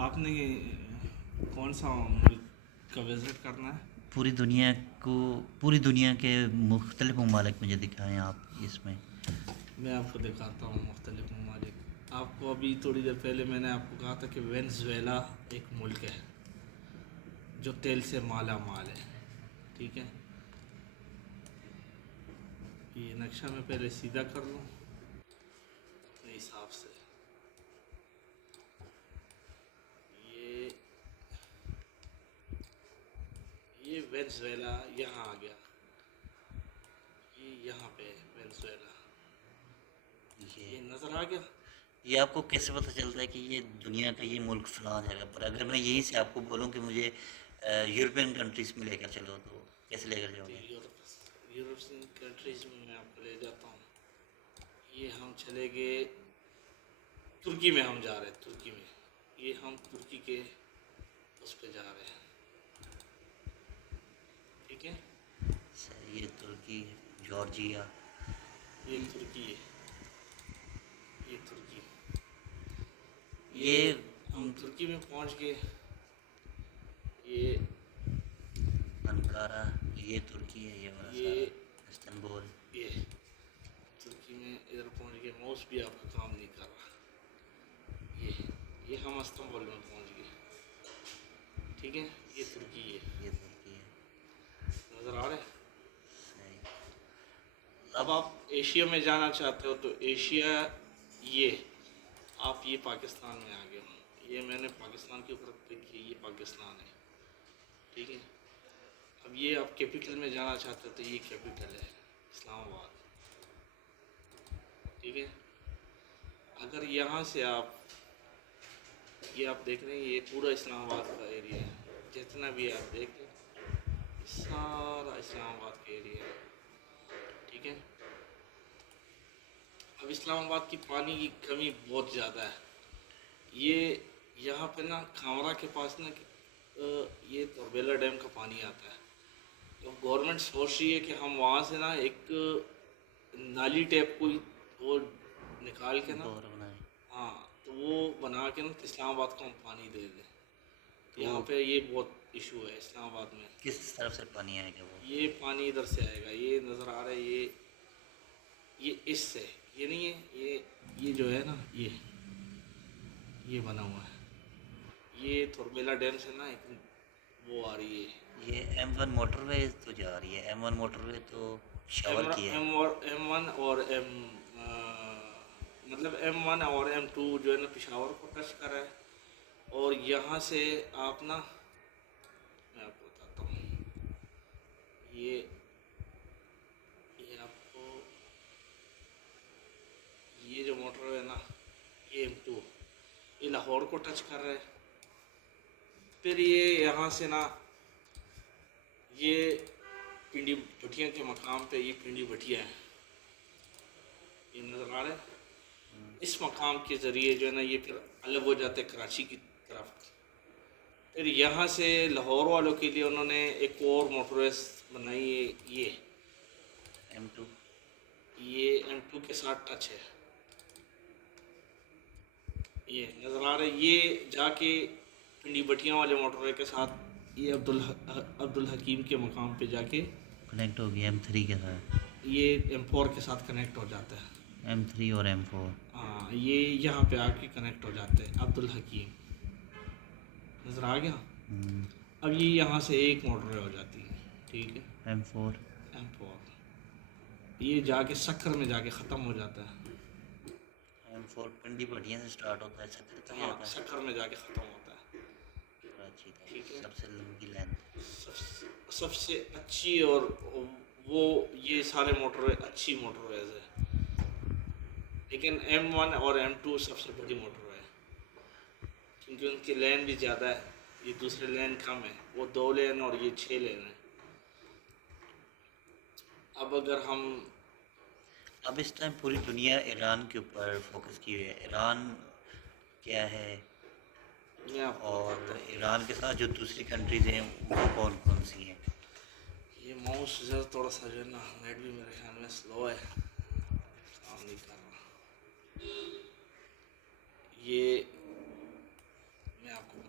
آپ نے کون سا ملک کا وزٹ کرنا ہے؟ پوری دنیا کو، پوری دنیا کے مختلف ممالک مجھے دکھائیں آپ اس میں۔ میں آپ کو دکھاتا ہوں مختلف ممالک۔ آپ کو ابھی تھوڑی دیر پہلے میں نے آپ کو کہا تھا کہ وینزویلا ایک ملک ہے جو تیل سے مالا مال ہے، ٹھیک ہے؟ یہ نقشہ میں پہلے سیدھا کر لوں اپنے حساب سے۔ یہ یہ وینزویلا یہاں آ گیا، یہ یہاں پہ ہے وینزویلا، یہ نظر آ گیا۔ یہ آپ کو کیسے پتہ چلتا ہے کہ یہ دنیا کا یہ ملک فلاں جگہ پر؟ اگر میں یہیں سے آپ کو بولوں کہ مجھے یورپین کنٹریز میں لے کر چلو تو کیسے لے کر جاؤ تو گے؟ یورپین کنٹریز میں آپ کو لے جاتا ہوں۔ یہ ہم چلے گئے ترکی میں، ہم جا رہے ہیں ترکی میں، یہ ہم ترکی کے اس پہ جا رہے ہیں، ٹھیک ہے؟ سر یہ ترکی، جارجیا، یہ ترکی ہے، یہ ترکی، یہ یہ ہم ترکی میں پہنچ گئے۔ یہ انکارا، یہ ترکی ہے، یہ والا سارا یہ استنبول۔ یہ ترکی میں ادھر پہنچ گئے، ماؤس بھی آپ کا کام نہیں کر رہا۔ یہ ہم استنبول میں پہنچ گئے، ٹھیک ہے؟ یہ ترکی ہے، یہ ترکی ہے، نظر آ رہا ہے؟ صحیح۔ اب آپ ایشیا میں جانا چاہتے ہو تو ایشیا، یہ آپ یہ پاکستان میں آ گئے ہو، یہ میں نے پاکستان کے اوپر کلک کیا، یہ پاکستان ہے، ٹھیک ہے؟ اب یہ آپ کیپٹل میں جانا چاہتے ہو تو یہ کیپٹل ہے اسلام آباد، ٹھیک ہے؟ اگر یہاں سے آپ یہ آپ دیکھ رہے ہیں، یہ پورا اسلام آباد کا ایریا ہے، جتنا بھی آپ دیکھ لیں یہ سارا اسلام آباد کا ایریا ہے، ٹھیک ہے؟ اب اسلام آباد کی پانی کی کمی بہت زیادہ ہے۔ یہ یہاں پہ نا کھامرا کے پاس نا یہ توربیلا ڈیم کا پانی آتا ہے، تو گورنمنٹ سوچ رہی ہے کہ ہم وہاں سے نا ایک نالی ٹیپ کوئی وہ نکال کے نا، بور بنائے ہاں تو وہ بنا کے نا اسلام آباد کو ہم پانی دے دیں۔ یہاں تو پہ یہ بہت ایشو ہے اسلام آباد میں۔ کس طرف سے پانی آئے گا وہ؟ یہ پانی ادھر سے آئے گا، یہ نظر آ رہا ہے، یہ اس سے، یہ نہیں ہے، یہ جو ہے نا یہ بنا ہوا ہے، یہ تھوربیلا ڈیم سے نا ایک وہ آ رہی ہے۔ یہ M1 موٹر وے تو جا رہی ہے، M1 موٹر وے تو پشاور کی ہے۔ ایم ون اور مطلب M1 اور M2 جو ہے نا پشاور کو ٹچ کر رہا ہے، اور یہاں سے آپ نا میں آپ کو بتاتا ہوں، یہ آپ کو یہ جو موٹر ہے نا، یہ M2 یہ لاہور کو ٹچ کر رہا ہے، پھر یہ یہاں سے نا یہ پنڈی بٹھیا کے مقام پہ یہ پنڈی بٹھیا ہے، یہ نظر آ رہا ہے؟ اس مقام کے ذریعے جو ہے نا یہ پھر الگ ہو جاتے کراچی کی طرف۔ پھر یہاں سے لاہور والوں کے لیے انہوں نے ایک اور موٹر وے بنائی ہے، M2 یہ M2 کے ساتھ ٹچ ہے، یہ نظر آ رہا ہے، یہ جا کے پنڈی بٹھیاں والے موٹر وے کے ساتھ یہ عبدالحکیم کے مقام پہ جا کے کنیکٹ ہو گیا M3 کے ساتھ، یہ M4 کے ساتھ کنیکٹ ہو جاتا ہے۔ M3 اور M4۔ ہاں یہ یہاں پہ آ کے کنیکٹ ہو جاتے ہیں عبدالحکیم، نظر آ گیا؟ اب یہ یہاں سے ایک موٹر وے ہو جاتی ہے، ٹھیک ہے؟ M4 M4 یہ جا کے سکھر میں جا کے ختم ہو جاتا ہے، M4 پنڈی بڑھیا سے سٹارٹ ہوتا ہے، سکر تک ہاں جاتا ہے، سکھر میں جا کے ختم ہوتا ہے، کراچی ٹھیک تک ہے؟ سب سے لمبی لینتھ۔ سب سے اچھی، اور وہ یہ سارے موٹر وے اچھی موٹر ویز ہے، لیکن M1 اور M2 سب سے بڑی موٹر وے ہے، کیونکہ ان کی لین بھی زیادہ ہے، یہ دوسرے لین کم ہے، وہ 2 لین اور یہ 6 لین ہے۔ اب اگر ہم اب اس ٹائم پوری دنیا ایران کے اوپر فوکس کی ہوئی ہے، ایران کیا ہے، میں آپ کو اور بتاتا ہوں، ایران کے ساتھ جو دوسری کنٹریز ہیں وہ کون کون سی ہیں؟ یہ ماؤس جو تھوڑا سا جو ہے نا نیٹ بھی میرے خیال میں سلو ہے، کام نہیں کر رہا۔ یہ میں آپ کو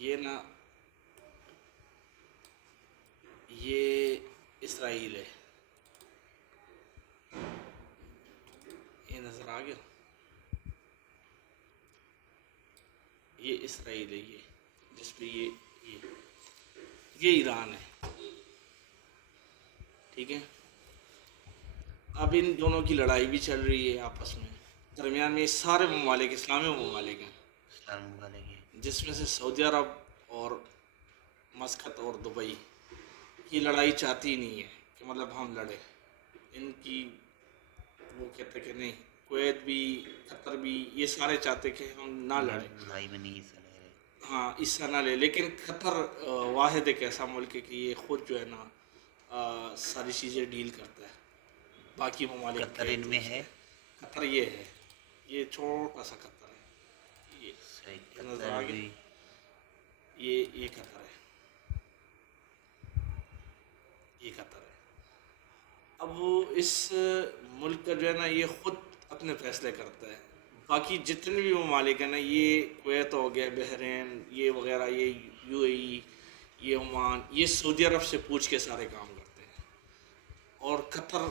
یہ نا یہ اسرائیل ہے، یہ نظر آ گیا، یہ اسرائیل ہے، یہ جس پہ یہ ایران ہے، ٹھیک ہے۔ اب ان دونوں کی لڑائی بھی چل رہی ہے آپس میں، درمیان میں سارے ممالک اسلامی ممالک ہیں، السلام علیکم۔ جس میں سے سعودی عرب اور مسقط اور دبئی یہ لڑائی چاہتی ہی نہیں ہے کہ مطلب ہم لڑیں، ان کی وہ کہتے کہ نہیں، کویت بھی قطر بھی یہ سارے چاہتے کہ ہم نہ لڑیں، لڑائی میں نہیں حصہ لے رہے۔ ہاں حصہ نہ لے، لیکن قطر واحد ایک ایسا ملک ہے کہ یہ خود جو ہے نا ساری چیزیں ڈیل کرتا ہے باقی ممالک قطر کے ان میں ہے؟ قطر یہ ہے، یہ چھوٹا سا قطر ہے، یہ صحیح، نظر قطر آ گیا، بھی یہ قطر ہے، یہ قطر ہے۔ اب وہ اس ملک کا جو ہے نا یہ خود اپنے فیصلے کرتا ہے، باقی جتنے بھی ممالک ہیں نا، یہ کویت ہو گیا، بحرین یہ وغیرہ، یہ یو اے ای، یہ عمان، یہ سعودی عرب سے پوچھ کے سارے کام کرتے ہیں، اور قطر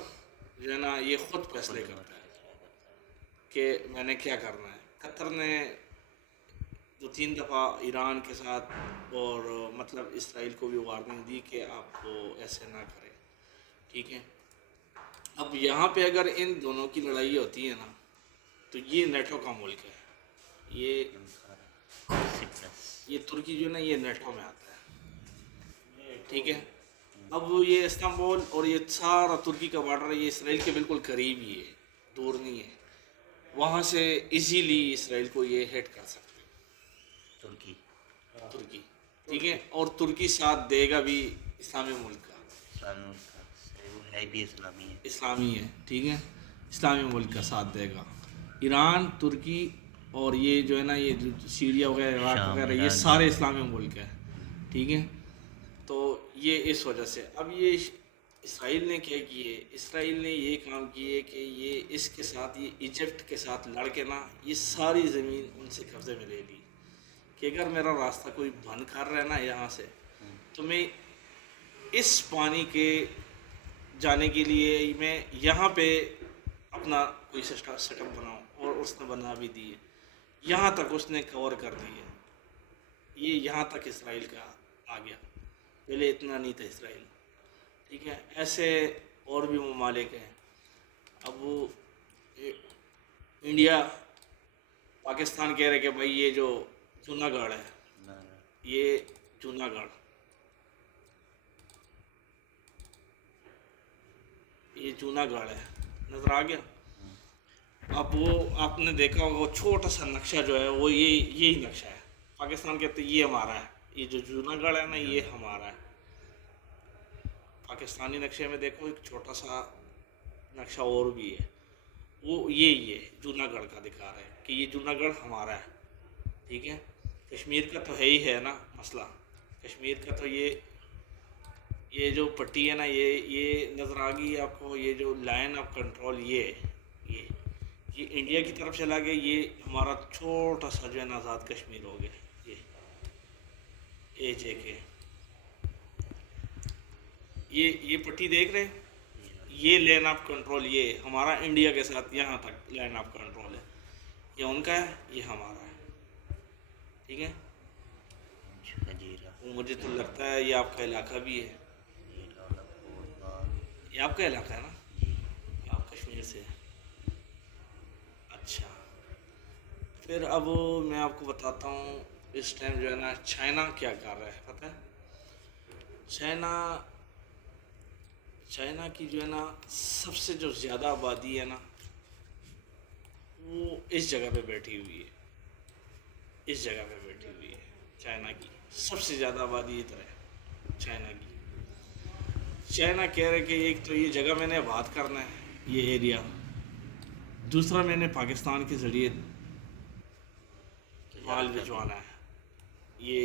جو ہے نا یہ خود فیصلے کرتا ہے کہ میں نے کیا کرنا ہے۔ قطر نے 2-3 دفعہ ایران کے ساتھ اور مطلب اسرائیل کو بھی وارننگ دی کہ آپ کو ایسے نہ کریں، ٹھیک ہے۔ اب یہاں پہ اگر ان دونوں کی لڑائی ہوتی ہے نا تو یہ نیٹو کا ملک ہے، یہ ترکی جو ہے نا یہ نیٹو میں آتا ہے، ٹھیک ہے۔ اب یہ استنبول اور یہ سارا ترکی کا بارڈر ہے، یہ اسرائیل کے بالکل قریب ہی ہے، دور نہیں ہے، وہاں سے ایزیلی اسرائیل کو یہ ہٹ کر سکتے ہیں ترکی، ٹھیک ہے۔ اور ترکی ساتھ دے گا بھی اسلامی ملک کا، وہ ہے بھی اسلامی ہے، اسلامی ہے، ٹھیک ہے، اسلامی ملک کا ساتھ دے گا۔ ایران، ترکی اور یہ جو ہے نا یہ جو سیریا وغیرہ، عراق شام، وغیرہ، یہ ایران، سارے اسلامی ملک ہیں، ٹھیک ہے۔ تو یہ اس وجہ سے اب یہ اسرائیل نے کیا کیے، اسرائیل نے یہ کام کیے کہ یہ اس کے ساتھ یہ ایجپٹ کے ساتھ لڑ کے نا یہ ساری زمین ان سے قبضے میں لے لی کہ اگر میرا راستہ کوئی بند کر رہا ہے نا یہاں سے، تو میں اس پانی کے جانے کے لیے میں یہاں پہ اپنا کوئی سسٹم بناؤں، اور اس نے بنا بھی دی ہے، یہاں تک اس نے کور کر دی ہے، یہ یہاں تک اسرائیل کا آ گیا، پہلے اتنا نہیں تھا اسرائیل، ٹھیک ہے۔ ایسے اور بھی ممالک ہیں، اب وہ انڈیا پاکستان کہہ رہے کہ بھائی یہ جو جونا گڑھ ہے، یہ جونا گڑھ، یہ جونا گڑھ ہے، نظر آ گیا۔ اب وہ آپ نے دیکھا ہوگا وہ چھوٹا سا نقشہ جو ہے وہ یہی نقشہ ہے، پاکستان کہتے ہیں یہ ہمارا ہے، یہ جو جونا گڑھ ہے نا یہ ہمارا ہے، پاکستانی نقشے میں دیکھو ایک چھوٹا سا نقشہ اور بھی ہے، وہ یہی ہے، جونا گڑھ کا دکھا رہا ہے کہ یہ جونا گڑھ ہمارا ہے، ٹھیک ہے۔ کشمیر کا تو ہے ہی ہے نا مسئلہ، کشمیر کا تو یہ جو پٹی ہے نا یہ نظر آ گئی آپ کو، یہ جو لائن آف کنٹرول یہ انڈیا کی طرف چلا گیا، یہ ہمارا چھوٹا سا جو ہے نا آزاد کشمیر ہو گیا، یہ جے کے یہ پٹی دیکھ رہے ہیں، یہ لائن آف کنٹرول یہ ہمارا انڈیا کے ساتھ یہاں تک لائن آف کنٹرول ہے، یہ ان کا ہے، یہ ہمارا ہے، ٹھیک ہے۔ مجھے تو لگتا ہے یہ آپ کا علاقہ بھی ہے، یہ آپ کا علاقہ ہے نا، آپ کشمیر سے ہیں، اچھا۔ پھر اب میں آپ کو بتاتا ہوں اس ٹائم جو ہے نا چائنا کیا کر رہا ہے، پتہ ہے؟ چائنا کی جو ہے نا سب سے جو زیادہ آبادی ہے نا وہ اس جگہ پہ بیٹھی ہوئی ہے، اس جگہ پہ بیٹھی ہوئی ہے، چائنا کی سب سے زیادہ آبادی ادھر ہے چائنا کی۔ چائنا کہہ رہے کہ ایک تو یہ جگہ میں نے آباد کرنا ہے یہ ایریا، دوسرا میں نے پاکستان کے ذریعے مال بھجوانا ہے، یہ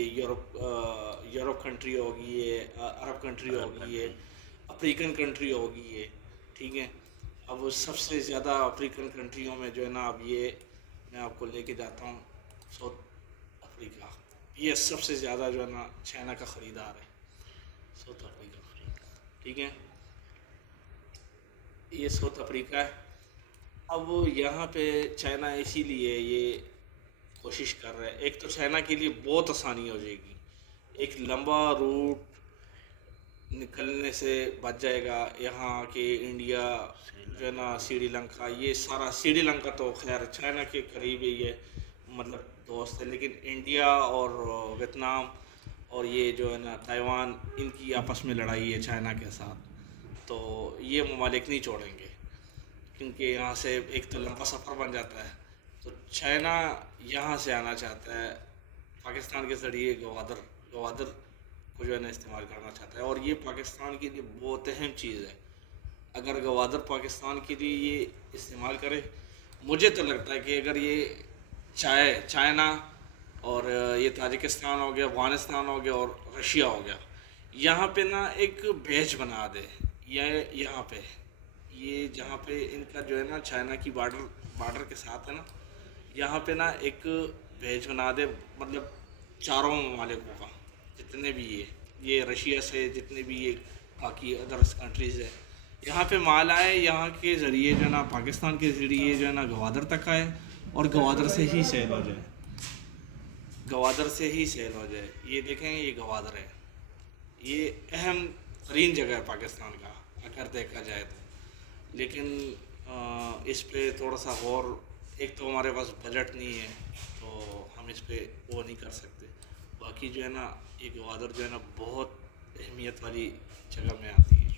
یورپ کنٹری ہوگی، یہ عرب کنٹری ہوگی، یہ افریقن کنٹری ہوگی، یہ ٹھیک ہے۔ اب وہ سب سے زیادہ افریقن کنٹریوں میں جو ہے نا اب یہ میں آپ کو لے کے جاتا ہوں ساؤتھ افریقہ، یہ سب سے زیادہ جو ہے نا چائنا کا خریدار ہے، ساؤتھ افریقہ، ٹھیک ہے، یہ ساؤتھ افریقہ ہے۔ اب یہاں پہ چائنا اسی لیے یہ کوشش کر رہا ہے، ایک تو چائنا کے لیے بہت آسانی ہو جائے گی، ایک لمبا روٹ نکلنے سے بچ جائے گا، یہاں کے انڈیا جو ہے نا سری لنکا، یہ سارا سری لنکا تو خیر چائنا کے قریب ہی ہے، مطلب دوست ہے، لیکن انڈیا اور ویتنام اور یہ جو ہے نا تائیوان، ان کی آپس میں لڑائی ہے چائنا کے ساتھ، تو یہ ممالک نہیں چھوڑیں گے، کیونکہ یہاں سے ایک تو لمبا سفر بن جاتا ہے، تو چائنا یہاں سے آنا چاہتا ہے، پاکستان کے ذریعے گوادر کو جو ہے نا استعمال کرنا چاہتا ہے، اور یہ پاکستان کے لیے بہت اہم چیز ہے، اگر گوادر پاکستان کے لیے یہ استعمال کرے، مجھے تو لگتا ہے کہ اگر یہ چائنا اور یہ تاجکستان ہو گیا، افغانستان ہو گیا اور رشیا ہو گیا، یہاں پہ نا ایک بیچ بنا دے، یہاں پہ یہ جہاں پہ ان کا جو ہے نا چائنا کی بارڈر کے ساتھ ہے نا، یہاں پہ نا ایک بیچ بنا دے، مطلب چاروں ممالکوں کا، جتنے بھی یہ رشیا سے جتنے بھی یہ باقی ادرس کنٹریز ہے، یہاں پہ مال آئے، یہاں کے ذریعے جو ہے نا پاکستان کے ذریعے جو ہے نا گوادر تک آئے، اور گوادر سے ہی سیل ہو جائے، گوادر سے ہی سیل ہو جائے۔ یہ دیکھیں یہ گوادر ہے، یہ اہم ترین جگہ ہے پاکستان کا اگر دیکھا جائے تو، لیکن اس پہ تھوڑا سا غور، ایک تو ہمارے پاس بجٹ نہیں ہے تو ہم اس پہ وہ نہیں کر سکتے، باقی جو ہے نا یہ گوادر جو ہے نا بہت اہمیت والی جگہ میں آتی ہے۔